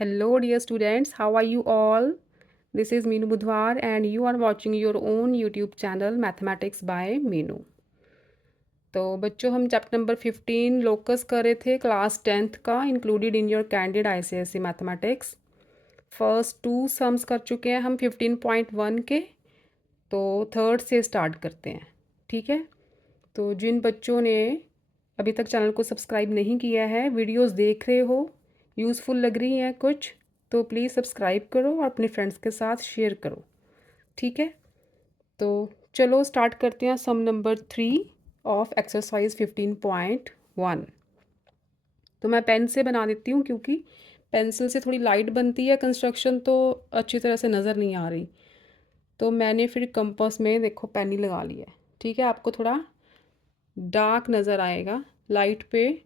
Hello, dear students. How are you all? This is Meenu Budhwar, and you are watching your own YouTube channel Mathematics by Meenu. तो बच्चों हम chapter number 15 locus कर रहे थे class 10th का included in your candid ICSE mathematics. First 2 sums कर चुके हैं हम 15.1 के। तो थर्ड से स्टार्ट करते हैं, ठीक है। तो जिन बच्चों ने अभी तक चैनल को सब्सक्राइब नहीं किया है, वीडियोस देख रहे हो, यूज़फुल लग रही हैं कुछ, तो प्लीज़ सब्सक्राइब करो और अपने फ्रेंड्स के साथ शेयर करो, ठीक है। तो चलो स्टार्ट करते हैं सम नंबर 3 ऑफ एक्सरसाइज 15.1। तो मैं पेन से बना देती हूँ क्योंकि पेंसिल से थोड़ी लाइट बनती है कंस्ट्रक्शन, तो अच्छी तरह से नज़र नहीं आ रही। तो मैंने फिर कंपास में देखो पेन ही लगा लिया है, ठीक है। आपको थोड़ा डार्क नज़र आएगा, लाइट पे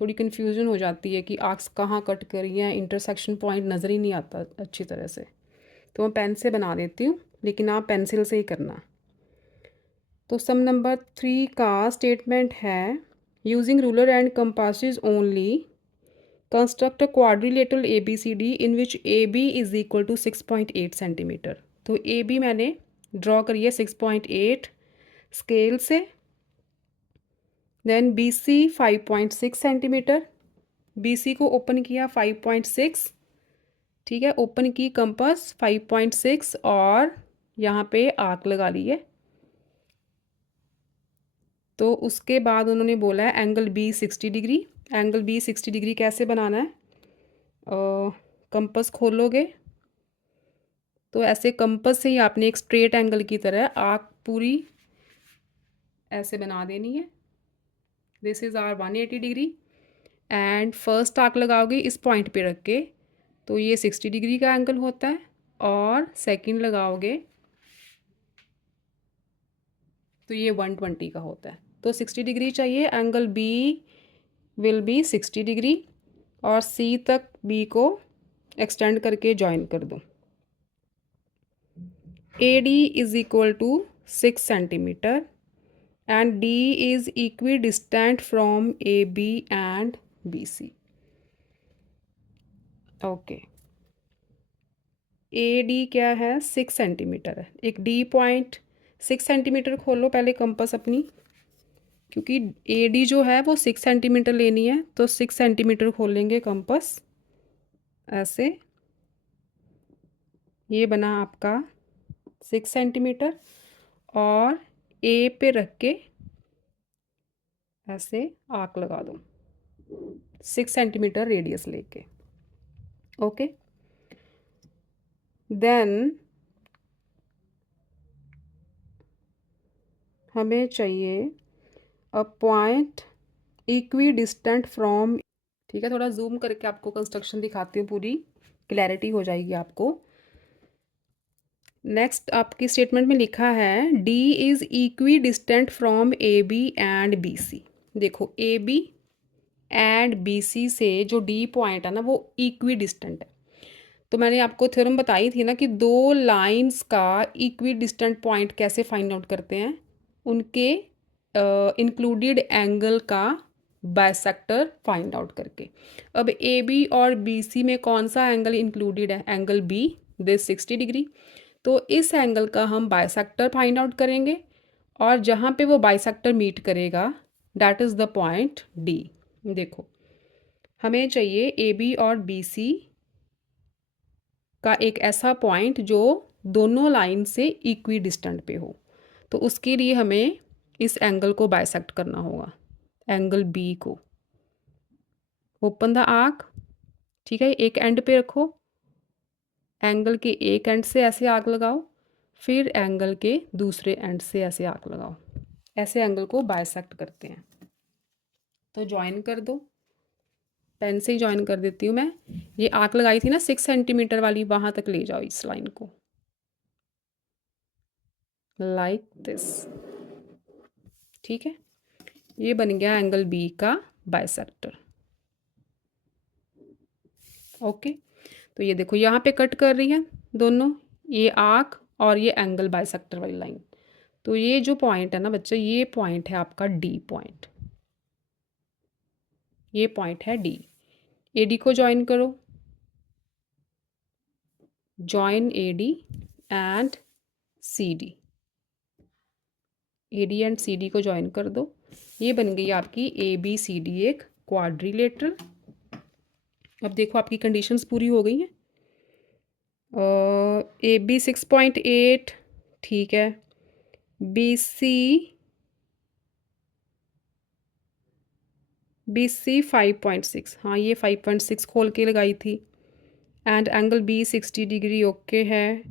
थोड़ी कन्फ्यूजन हो जाती है कि आर्क्स कहाँ कट करी हैं, इंटरसेक्शन पॉइंट नज़र ही नहीं आता अच्छी तरह से। तो मैं पेन से बना देती हूँ, लेकिन आप पेंसिल से ही करना। तो सम नंबर 3 का स्टेटमेंट है, using ruler and compasses only construct a quadrilateral ABCD in which AB is equal to 6.8 centimetre. तो AB मैंने ड्रॉ करी है 6.8 स्केल से। देन BC 5.6 सेंटीमीटर, BC को ओपन किया 5.6, ठीक है। ओपन की कंपास 5.6 और यहाँ पे आर्क लगा ली है। तो उसके बाद उन्होंने बोला है angle B 60 degree. Angle B 60 degree कैसे बनाना है? कंपास खोलोगे तो ऐसे कंपास से ही आपने एक स्ट्रेट एंगल की तरह आर्क पूरी ऐसे बना देनी है। This is our 180 degree and first arc लगाओगे इस पॉइंट पे रख के, तो ये 60 डिग्री का एंगल होता है। और सेकंड लगाओगे तो ये 120 का होता है। तो 60 डिग्री चाहिए, angle B will be 60 degree और C तक B को एक्सटेंड करके ज्वाइन कर दो। AD is equal to 6 centimetre and D is equidistant from AB and BC। Okay, AD क्या है? 6 सेंटीमीटर है। एक D पॉइंट 6 सेंटीमीटर खोलो पहले कंपास अपनी, क्योंकि AD जो है वो 6 सेंटीमीटर लेनी है। तो 6 सेंटीमीटर खोलेंगे कंपास ऐसे, ये बना आपका 6 सेंटीमीटर और A पे रख के ऐसे आर्क लगा दो 6 सेंटीमीटर रेडियस लेके। ओके, देन हमें चाहिए a point equi distant from, ठीक है। थोड़ा जूम करके आपको कंस्ट्रक्शन दिखाती हूँ, पूरी क्लैरिटी हो जाएगी आपको। नेक्स्ट आपकी स्टेटमेंट में लिखा है D is equidistant from AB and BC। देखो AB एंड BC से जो D पॉइंट है ना वो इक्वी डिस्टेंट है। तो मैंने आपको थ्योरम बताई थी ना कि दो लाइंस का इक्वी डिस्टेंट पॉइंट कैसे फाइंड आउट करते हैं, उनके इंक्लूडेड एंगल का बाइसेक्टर फाइंड आउट करके। अब AB और BC में कौन सा एंगल इंक्लूडेड है? Angle B, this 60 degree. तो इस एंगल का हम बाइसेक्टर फाइंड आउट करेंगे और जहाँ पे वो बाइसेक्टर मीट करेगा that is the point D। देखो हमें चाहिए AB और BC का एक ऐसा पॉइंट जो दोनों लाइन से इक्वी डिस्टेंट पे हो। तो उसके लिए हमें इस एंगल को बाइसेक्ट करना होगा, एंगल B को। ओपन द आर्क, ठीक है। एक एंड पे रखो, एंगल के एक एंड से ऐसे आर्क लगाओ, फिर एंगल के दूसरे एंड से ऐसे आर्क लगाओ। ऐसे एंगल को बाइसेक्ट करते हैं। तो ज्वाइन कर दो, पेन से ही ज्वाइन कर देती हूँ मैं। ये आर्क लगाई थी ना 6 सेंटीमीटर वाली, वहाँ तक ले जाओ इस लाइन को, लाइक दिस, ठीक है। ये बन गया एंगल B का बाइसेक्टर। ओके, तो ये देखो यहाँ पे कट कर रही है दोनों, ये आर्क और ये एंगल बाइसेक्टर वाली लाइन। तो ये जो पॉइंट है ना बच्चे, ये पॉइंट है आपका D पॉइंट, ये पॉइंट है D। AD को ज्वाइन करो, join A D and C D. A D and C D को ज्वाइन कर दो। ये बन गई आपकी ए बी सी डी एक क्वाड्रिलेटरल। अब देखो आपकी कंडीशंस पूरी हो गई हैं। ए बी 6.8 ठीक है, बी सी 5.6, हाँ ये 5.6 खोल के लगाई थी। And angle B 60 degree okay है।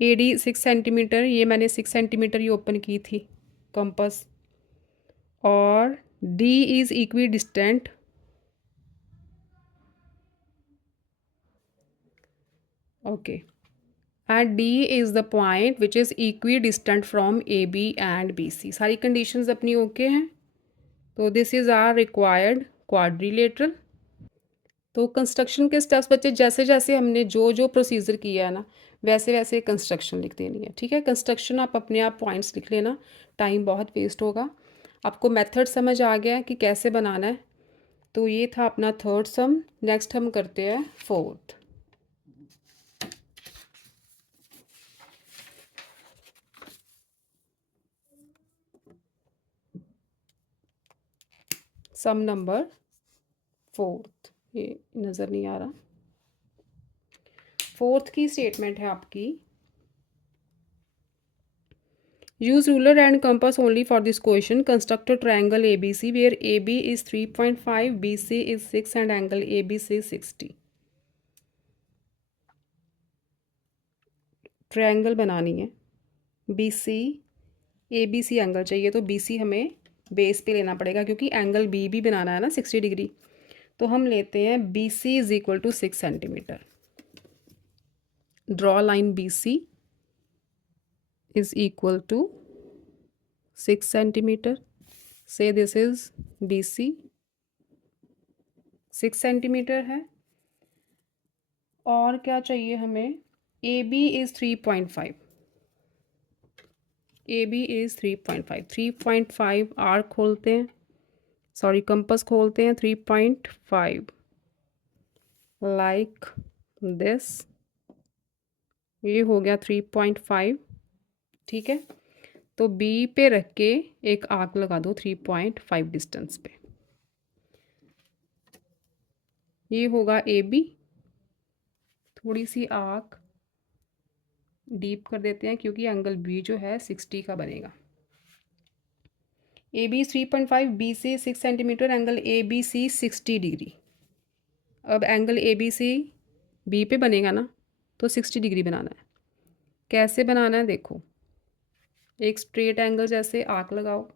ए डी 6 सेंटीमीटर, ये मैंने 6 सेंटीमीटर ही ओपन की थी कंपास। और D is equidistant, okay, and D is the point which is equidistant from A B and B C. सारी conditions अपनी okay हैं। तो this is our required quadrilateral. तो कंस्ट्रक्शन के steps बच्चे जैसे जैसे हमने जो जो प्रोसीजर किया है ना, वैसे वैसे कंस्ट्रक्शन लिख देनी है, ठीक है। कंस्ट्रक्शन आप अपने आप पॉइंट्स लिख लेना, टाइम बहुत वेस्ट होगा। आपको मेथड समझ आ गया है कि कैसे बनाना है। तो ये था अपना थर्ड सम। नेक्स्ट हम करते हैं फोर्थ। सम नंबर फोर्थ, ये नज़र नहीं आ रहा। फोर्थ की स्टेटमेंट है आपकी, use ruler and compass only for this question. Construct a triangle ABC where AB is 3.5, BC is 6 and angle ABC is 60. Triangle बनानी है, BC ABC एंगल चाहिए, तो BC हमें बेस पे लेना पड़ेगा क्योंकि एंगल B भी बनाना है ना 60 डिग्री। तो हम लेते हैं BC is equal to 6 centimetre. Draw line BC is equal to 6 centimetre. से दिस इज BC 6 सेंटीमीटर है। और क्या चाहिए हमें, AB is 3.5, AB is 3.5, 3.5 arc खोलते हैं, सॉरी कंपास खोलते हैं 3.5 लाइक दिस, ये हो गया 3.5, ठीक है। तो B पे रख के एक आर्क लगा दो 3.5 डिस्टेंस पे, ये होगा AB। थोड़ी सी आर्क डीप कर देते हैं क्योंकि एंगल B जो है 60 का बनेगा। A B 3.5, B C 6 centimetre, angle A B C 60 degree. अब angle A B C B पे बनेगा ना, तो 60 डिग्री बनाना है। कैसे बनाना है देखो, एक स्ट्रेट एंगल जैसे आर्क लगाओ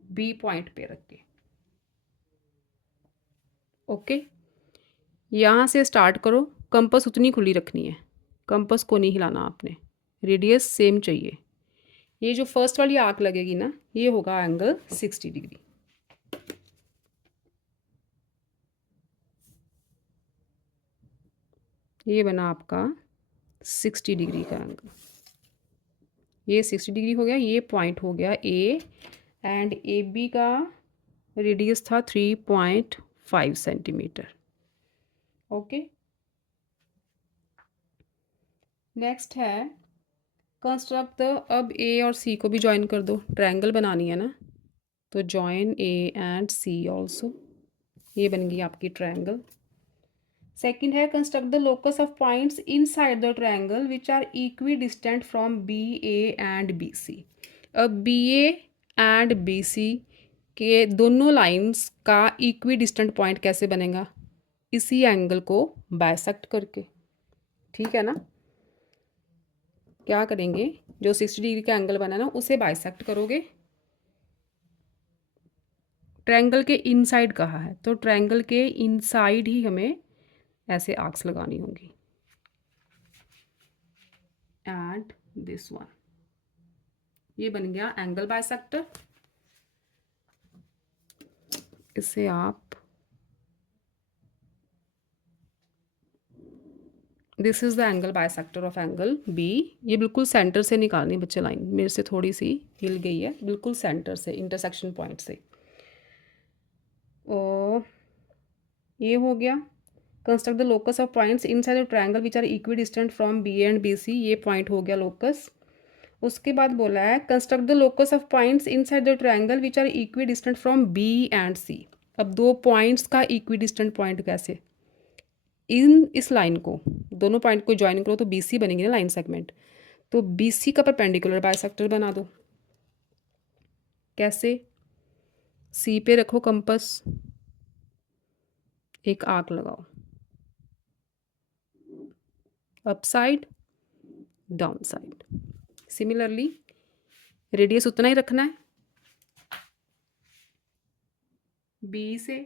बी पॉइंट पे रख के, ओके। यहाँ से स्टार्ट करो, कंपास उतनी खुली रखनी है, कंपास को नहीं हिलाना आपने, रेडियस सेम चाहिए। ये जो फर्स्ट वाली आर्क लगेगी ना, ये होगा एंगल 60 डिग्री। ये बना आपका 60 डिग्री का एंगल, ये 60 डिग्री हो गया। ये पॉइंट हो गया ए, एंड ए बी का रेडियस था 3.5 सेंटीमीटर, ओके। नेक्स्ट है कंस्ट्रक्ट द, अब ए और सी को भी ज्वाइन कर दो, ट्रायंगल बनानी है ना, तो join A and C also, ये बन गई आपकी ट्रायंगल। सेकंड है construct the locus of points inside the triangle which are equidistant from B A and B C. अब B A and B C के दोनों लाइंस का इक्वी डिस्टेंट पॉइंट कैसे बनेगा, इसी एंगल को बाइसेक्ट करके, ठीक है ना। क्या करेंगे, जो 60 डिग्री का एंगल बना ना उसे बाइसेक्ट करोगे। ट्रायंगल के इनसाइड कहा है, तो ट्रायंगल के इनसाइड ही हमें ऐसे आर्क्स लगानी होंगी। एंड दिस वन, ये बन गया एंगल बाइसेक्टर। इसे आप, this is the angle bisector of angle B. ये बिल्कुल सेंटर से निकालनी बच्चे लाइन, मेरे से थोड़ी सी हिल गई है, बिल्कुल सेंटर से, इंटरसेक्शन पॉइंट से। और ये हो गया। Construct the locus of points inside the triangle which are equidistant from B and B C, ये पॉइंट हो गया लोकस। उसके बाद बोला है construct the locus of points inside the triangle which are equidistant from B and C. अब दो points का इक्वी डिस्टेंट पॉइंट कैसे, इस लाइन को, दोनों पॉइंट को ज्वाइन करो तो बी सी बनेगी ना लाइन सेगमेंट, तो बी सी का परपेंडिकुलर बाइसेक्टर बना दो। कैसे, सी पे रखो कंपस, एक आर्क लगाओ, up side down side. Similarly radius उतना ही रखना है, बी से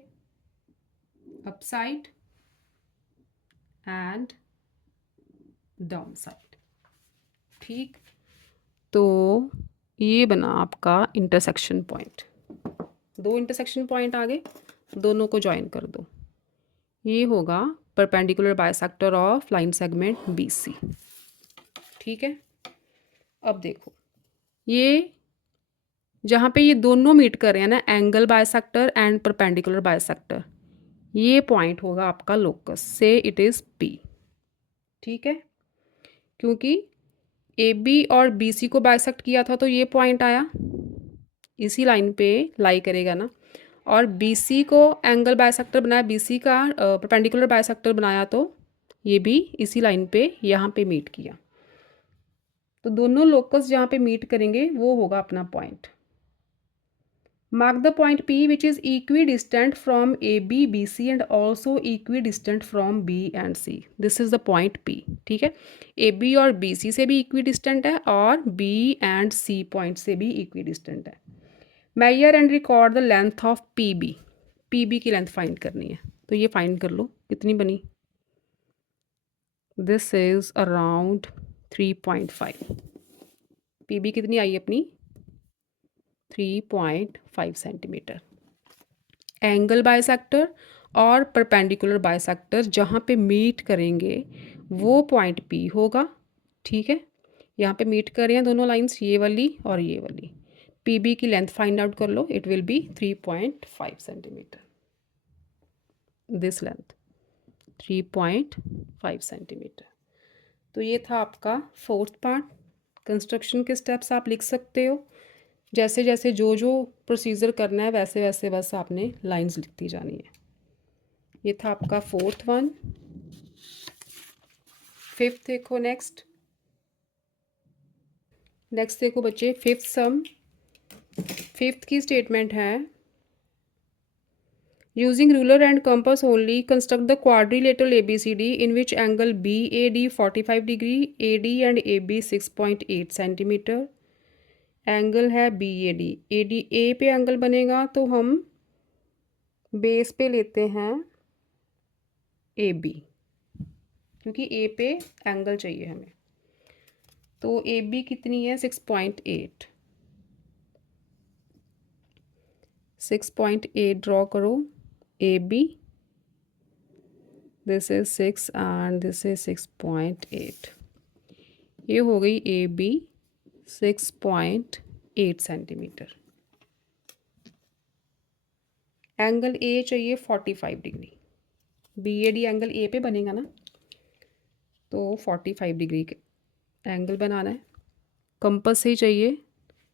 up side and down side. ठीक, तो ये बना आपका इंटरसेक्शन पॉइंट। दो इंटरसेक्शन पॉइंट आ गए, दोनों को ज्वाइन कर दो, ये होगा perpendicular bisector of line segment B C. ठीक है, अब देखो ये जहाँ पे ये दोनों मीट कर रहे हैं ना, angle bisector and perpendicular bisector, ये पॉइंट होगा आपका लोकस, से इट इज़ पी। ठीक है, क्योंकि ए बी और बी सी को बाइसेक्ट किया था तो ये पॉइंट आया, इसी लाइन पे लाई करेगा ना, और बी सी को एंगल बाइसेक्टर बनाया, बी सी का परपेंडिकुलर बाइसेक्टर बनाया, तो ये भी इसी लाइन पे यहाँ पे मीट किया, तो दोनों लोकस जहाँ पे मीट करेंगे वो होगा अपना point. Mark the point P which is equidistant from AB, BC and also equidistant from B and C. This is the point P. ठीक है, AB और BC से भी equidistant है और B and C point से भी equidistant है। Measure and record the length of PB. PB की लेंथ फाइंड करनी है, तो ये फाइंड कर लो कितनी बनी। This is around 3.5. PB कितनी आई अपनी, 3.5 सेंटीमीटर। एंगल बाइसेक्टर और परपेंडिकुलर बाइसेक्टर जहाँ पे मीट करेंगे वो पॉइंट पी होगा। ठीक है, यहाँ पे मीट कर रहे हैं दोनों लाइंस, ये वाली और ये वाली। पी बी की लेंथ फाइंड आउट कर लो, it will be 3.5 centimetre. This length 3.5 centimetre. तो ये था आपका फोर्थ पार्ट। कंस्ट्रक्शन के स्टेप्स आप लिख सकते हो, जैसे जैसे जो जो प्रोसीजर करना है वैसे वैसे बस आपने लाइंस लिखती जानी है। ये था आपका फोर्थ वन। फिफ्थ देखो, नेक्स्ट देखो बच्चे, फिफ्थ सम। फिफ्थ की स्टेटमेंट है, using ruler and compass only construct the quadrilateral ABCD in which angle BAD 45 degree, AD and AB 6.8 centimetre. Angle है BAD, AD A पे एंगल बनेगा तो हम बेस पे लेते हैं AB, क्योंकि A पे एंगल चाहिए हमें, तो AB कितनी है 6.8। 6.8 ड्रॉ करो, AB this is 6 and this is 6.8। ये हो गई AB 6.8 सेंटीमीटर। एंगल A चाहिए 45 डिग्री, BAD एंगल A पे बनेगा ना, तो 45 डिग्री के एंगल बनाना है। कंपास से ही चाहिए,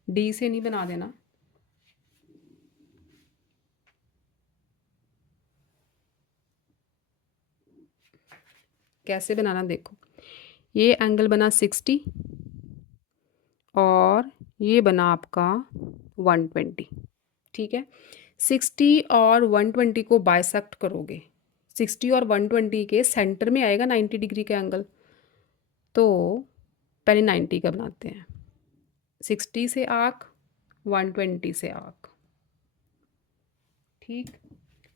D से नहीं बना देना। कैसे बनाना देखो, ये एंगल बना 60 और ये बना आपका 120। ठीक है, 60 और 120 को बाइसेक्ट करोगे, 60 और 120 के सेंटर में आएगा 90 डिग्री का एंगल, तो पहले 90 का बनाते हैं। 60 से आर्क, 120 से आर्क। ठीक,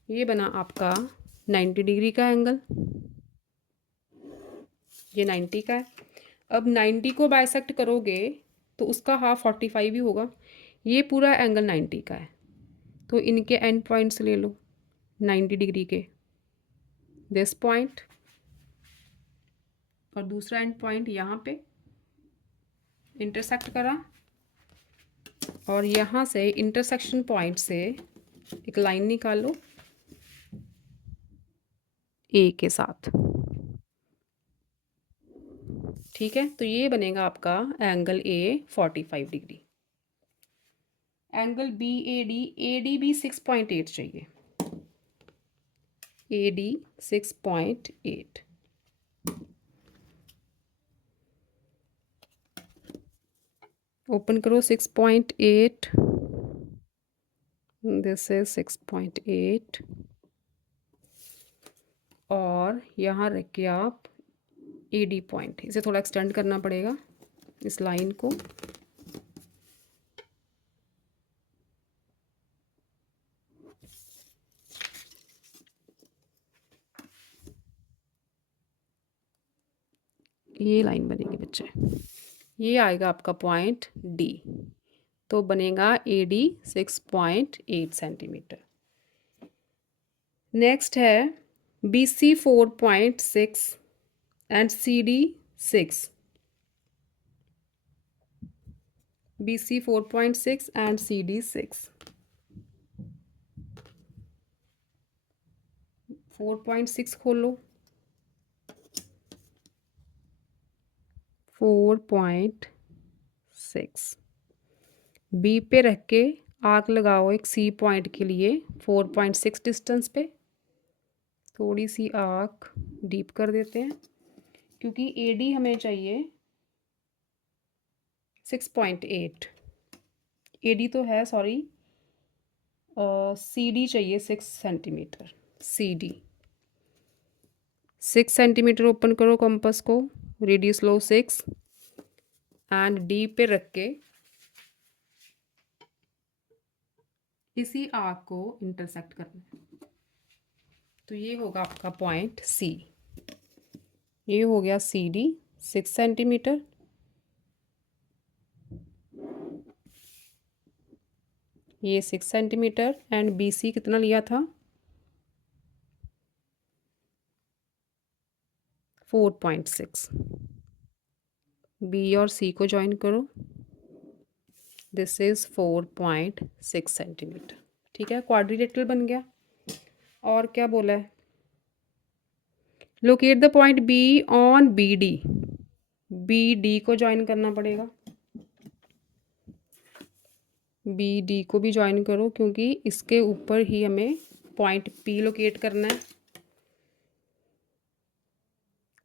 ये बना आपका 90 डिग्री का एंगल, ये 90 का है। अब 90 को बाइसेक्ट करोगे तो उसका हाफ 45 ही होगा, ये पूरा एंगल 90 का है, तो इनके एंड पॉइंट्स ले लो 90 डिग्री के, दिस पॉइंट और दूसरा एंड पॉइंट यहाँ पे इंटरसेक्ट करा, और यहाँ से इंटरसेक्शन पॉइंट से एक लाइन निकाल लो, ए के साथ। ठीक है, तो ये बनेगा आपका angle A 45 degree. Angle A D भी 6.8 चाहिए। ए डी 6.8। ओपन करो 6.8, दिस इज 6.8, और यहाँ रख के आप ए डी पॉइंट, इसे थोड़ा एक्सटेंड करना पड़ेगा इस लाइन को। ये लाइन बनेगी बच्चे, ये आएगा आपका पॉइंट डी। तो बनेगा ए डी 6.8 सेंटीमीटर। नेक्स्ट है B C 4.6 and C D 6। B C 4.6 and C D 6। 4.6 खोलो, 4.6 बी पे रख के आर्क लगाओ एक सी पॉइंट के लिए 4.6 डिस्टेंस पे। थोड़ी सी आर्क डीप कर देते हैं क्योंकि ए डी हमें चाहिए 6.8। ए डी तो है, सॉरी, सी डी चाहिए 6 centimetre. C D 6 centimetre. Open करो कंपास को, रेडियस लो 6 एंड डी पे रख के इसी आर्क को इंटरसेक्ट करना है। तो ये होगा आपका पॉइंट सी। ये हो गया सी डी 6 सेंटीमीटर। ये 6 सेंटीमीटर एंड बी सी कितना लिया था, 4.6। बी और सी को ज्वाइन करो, दिस इज 4.6 सेंटीमीटर। ठीक है, क्वाड्रिलेटरल बन गया। और क्या बोला है, locate the point B on B D. B D को ज्वाइन करना पड़ेगा, बी डी को भी ज्वाइन करो क्योंकि इसके ऊपर ही हमें पॉइंट पी लोकेट करना है,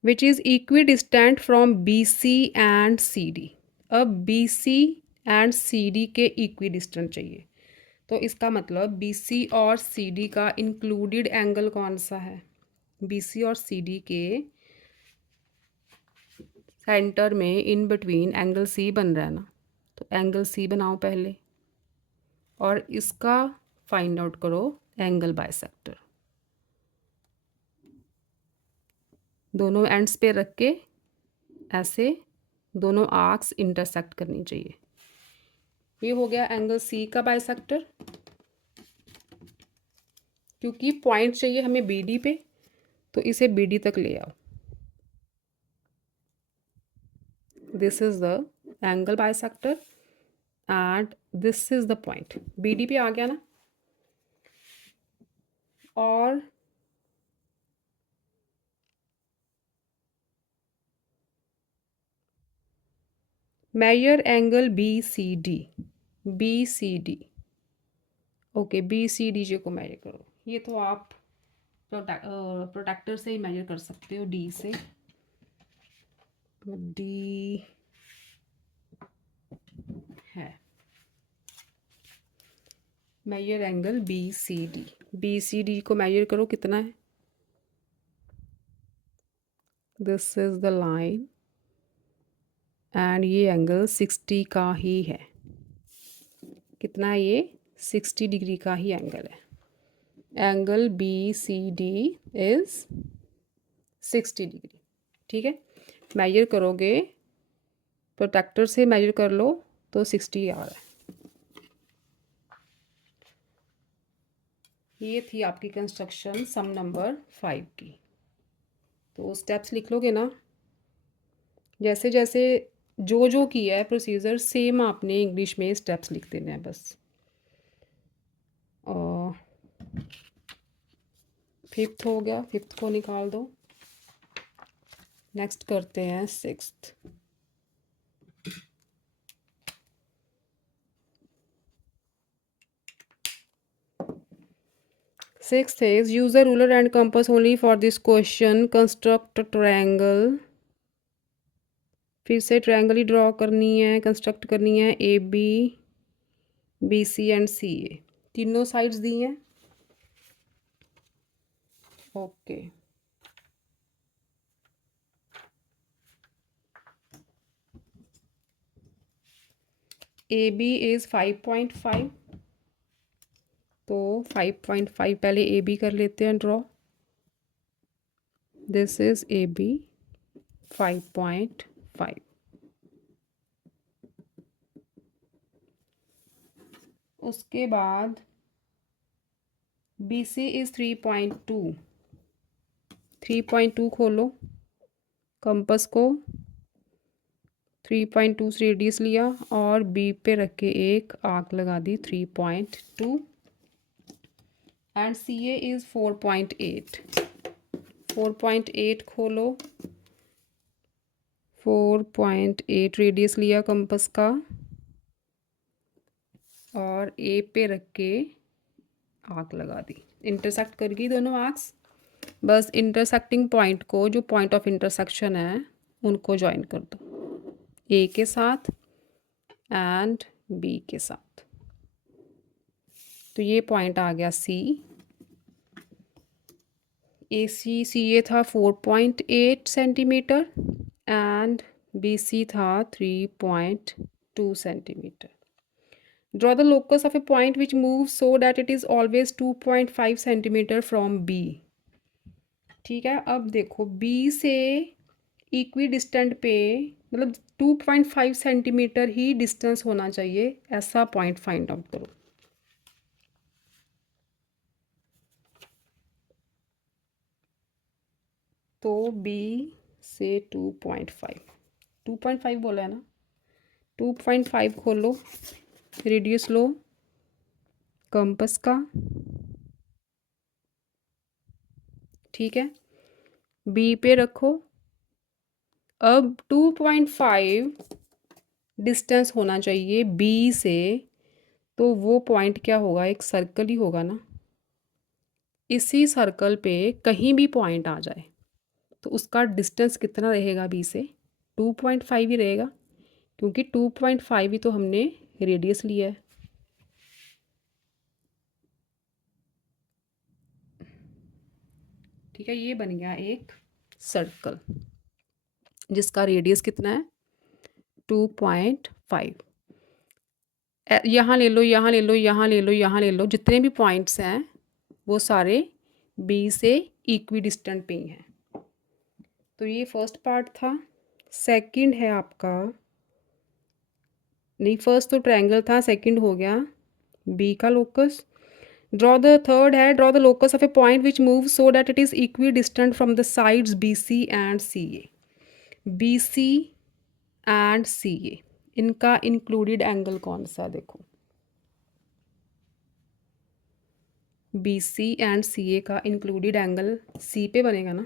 which is equidistant from B C and C D. अब B C and C D के इक्वी डिस्टेंट चाहिए, तो इसका मतलब बी सी और सी डी का इंक्लूडेड एंगल कौन सा है। बी सी और सी डी के सेंटर में इन बिटवीन एंगल सी बन रहा है ना, तो एंगल सी बनाओ पहले और इसका फाइंड आउट करो एंगल बाइसेक्टर। दोनों एंड्स पे रख के ऐसे दोनों आर्क्स इंटरसेक्ट करनी चाहिए। ये हो गया एंगल सी का बाइसेक्टर। क्योंकि पॉइंट चाहिए हमें बी डी पे, तो इसे बी डी तक ले आओ। This is the angle bisector and this is the point. B D पे आ गया ना। और measure angle B C D. B C D, okay, B C D जे को मेजर करो। ये तो आप प्रोटेक्टर से ही मेजर कर सकते हो, डी से। डी है measure angle B C D. B C D को मेजर करो कितना है, this is the line and ये एंगल 60 का ही है। कितना है ये, 60 डिग्री का ही एंगल है। Angle B C D is 60 degree. ठीक है, मेजर करोगे, प्रोटेक्टर से मेजर कर लो तो 60 आ रहा है। ये थी आपकी कंस्ट्रक्शन सम नंबर 5 की। तो स्टेप्स लिख लोगे ना, जैसे जैसे जो जो किया है प्रोसीजर सेम आपने इंग्लिश में स्टेप्स लिख देने हैं बस। और 5th हो गया, 5th को निकाल दो। नेक्स्ट करते हैं 6th। 6th is use the ruler and compass only for this question. Construct a triangle। फिर से ट्रायंगल ही ड्रॉ करनी है, कंस्ट्रक्ट करनी है। AB, BC एंड CA तीनों साइड्स दी हैं। ओके, AB इज़ 5.5, तो 5.5 पहले AB कर लेते हैं ड्रॉ। This is AB 5.5। उसके बाद BC इज़ 3.2। 3.2 खोलो कंपस को, 3.2 से रेडियस लिया और B पे रख के एक आर्क लगा दी 3.2। And CA is 4.8। 4.8 खोलो, 4.8 रेडियस लिया कंपस का और A पे रख के आर्क लगा दी। इंटरसेक्ट कर गई दोनों आर्क्स। बस इंटरसेक्टिंग पॉइंट को, जो पॉइंट ऑफ इंटरसेक्शन है, उनको ज्वाइन कर दो, A के साथ एंड B के साथ। तो ये पॉइंट आ गया C। ACCA था 4.8 सेंटीमीटर एंड BC था 3.2 centimetre. Draw the locus of a point which moves so that it is always 2.5 centimetre from B। ठीक है, अब देखो B से इक्वी डिस्टेंट पे, मतलब 2.5 सेंटीमीटर ही डिस्टेंस होना चाहिए, ऐसा पॉइंट फाइंड आउट करो। तो B से 2.5 बोला है ना, 2.5 खोलो, रेडियस लो कंपस का, ठीक है, B पे रखो। अब 2.5 डिस्टेंस होना चाहिए B से, तो वो पॉइंट क्या होगा, एक सर्कल ही होगा ना। इसी सर्कल पे कहीं भी पॉइंट आ जाए तो उसका डिस्टेंस कितना रहेगा B से, 2.5 ही रहेगा, क्योंकि 2.5 ही तो हमने रेडियस लिया है। ठीक है, ये बन गया एक सर्कल जिसका रेडियस कितना है, 2.5। यहाँ ले लो, यहाँ ले लो, यहाँ ले लो, यहाँ ले लो, जितने भी पॉइंट्स हैं वो सारे B से इक्वी डिस्टेंट पे ही हैं। तो ये फर्स्ट पार्ट था। सेकंड है आपका, नहीं फर्स्ट तो ट्रायंगल था, सेकंड हो गया B का लोकस। ड्रॉ द थर्ड है, draw the locus of a point which move so that it is equidistant from the sides BC and CA। BC and CA इनका included angle कौन सा, देखो BC and CA का included angle C पे बनेगा ना।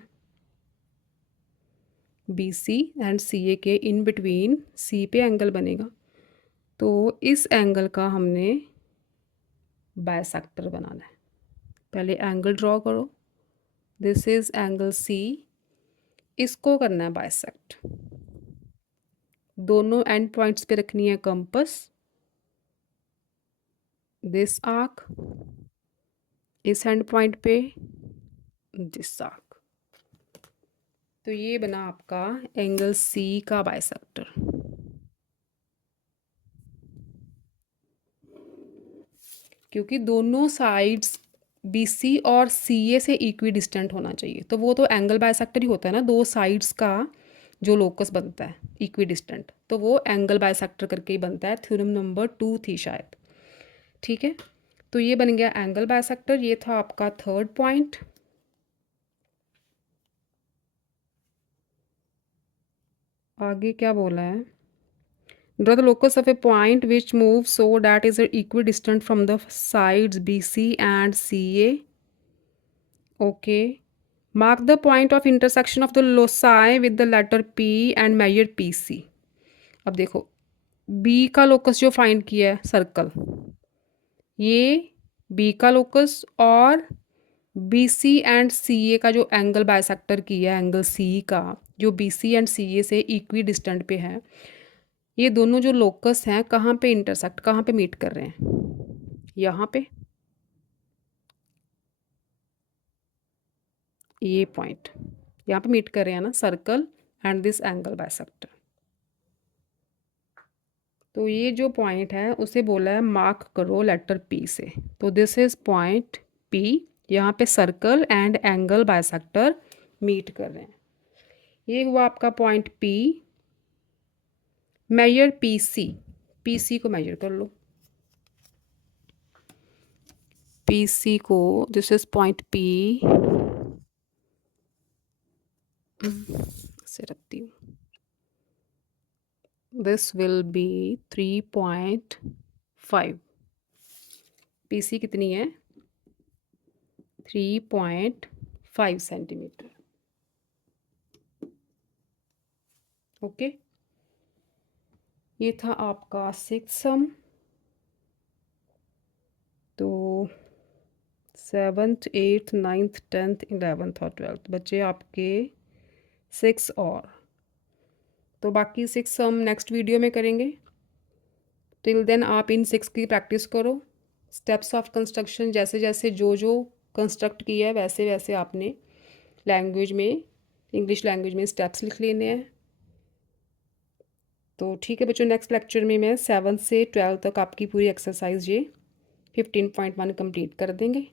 BC and CA के in between C पे एंगल बनेगा, तो इस एंगल का हमने बाइसेक्टर बनाना है। पहले एंगल ड्रॉ करो, दिस इज एंगल C, इसको करना है बाइसेक्ट। दोनों एंड पॉइंट्स पे रखनी है कंपस, दिस आर्क, इस एंड पॉइंट पे दिस आर्क। तो ये बना आपका एंगल C का बाइसेक्टर। क्योंकि दोनों साइड्स BC और CA से इक्वी डिस्टेंट होना चाहिए, तो वो तो एंगल बाइसेक्टर ही होता है ना, दो साइड्स का जो लोकस बनता है इक्वी डिस्टेंट, तो वो एंगल बाइसेक्टर करके ही बनता है। थ्योरम नंबर 2 थी शायद। ठीक है, तो ये बन गया एंगल बाइसेक्टर। ये था आपका थर्ड पॉइंट। आगे क्या बोला है, draw the locus of a point which move so that is equidistant from the sides BC and CA okay, mark the point of intersection of the loci with the letter P and measure P C. अब देखो, B का locus जो find किया है circle, ये B का locus और B C and सी ए का जो एंगल बायसेक्टर किया है, एंगल सी का, जो बी सी एंड सी ए से इक्वी डिस्टेंट पे है, ये दोनों जो लोकस हैं कहाँ पे इंटरसेक्ट, कहाँ पे मीट कर रहे हैं? यहाँ पे, ये पॉइंट यहाँ पे मीट कर रहे हैं ना, circle and this angle bisector. तो ये जो पॉइंट है उसे बोला है मार्क करो लेटर पी से। तो दिस इज पॉइंट पी, यहाँ पे circle and angle bisector meet कर रहे हैं। ये हुआ आपका point P. Measure P C, P C को मेजर कर लो। पी सी को, दिस इज पॉइंट पी, से रखती हूँ, this will be 3.5। P C कितनी है? 3.5 सेंटीमीटर। ओके, ये था आपका 6th सम। तो 7th 8th 9th 10th 11th और 12th बच्चे आपके 6 और। तो बाकी 6 सम नेक्स्ट वीडियो में करेंगे। टिल देन आप इन 6 की प्रैक्टिस करो। स्टेप्स ऑफ कंस्ट्रक्शन जैसे जैसे जो जो कंस्ट्रक्ट किया है वैसे वैसे आपने लैंग्वेज में, इंग्लिश लैंग्वेज में स्टेप्स लिख लेने हैं। तो ठीक है बच्चों, नेक्स्ट लेक्चर में मैं 7 से 12 तक आपकी पूरी एक्सरसाइज ये 15.1 कंप्लीट कर देंगे।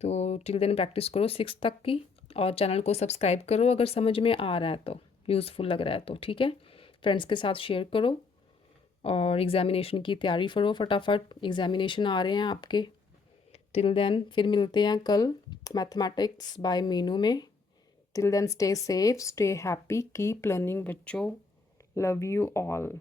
तो टिल देन प्रैक्टिस करो 6 तक की, और चैनल को सब्सक्राइब करो अगर समझ में आ रहा है तो, यूज़फुल लग रहा है तो। ठीक है, फ्रेंड्स के साथ शेयर करो, और एग्ज़ामिनेशन की तैयारी करो फटाफट, एग्ज़ामिनेशन आ रहे हैं आपके। टिल देन फिर मिलते हैं कल मैथमेटिक्स बाय मीनू में। Till then stay safe, stay happy, keep learning बच्चों। Love you all.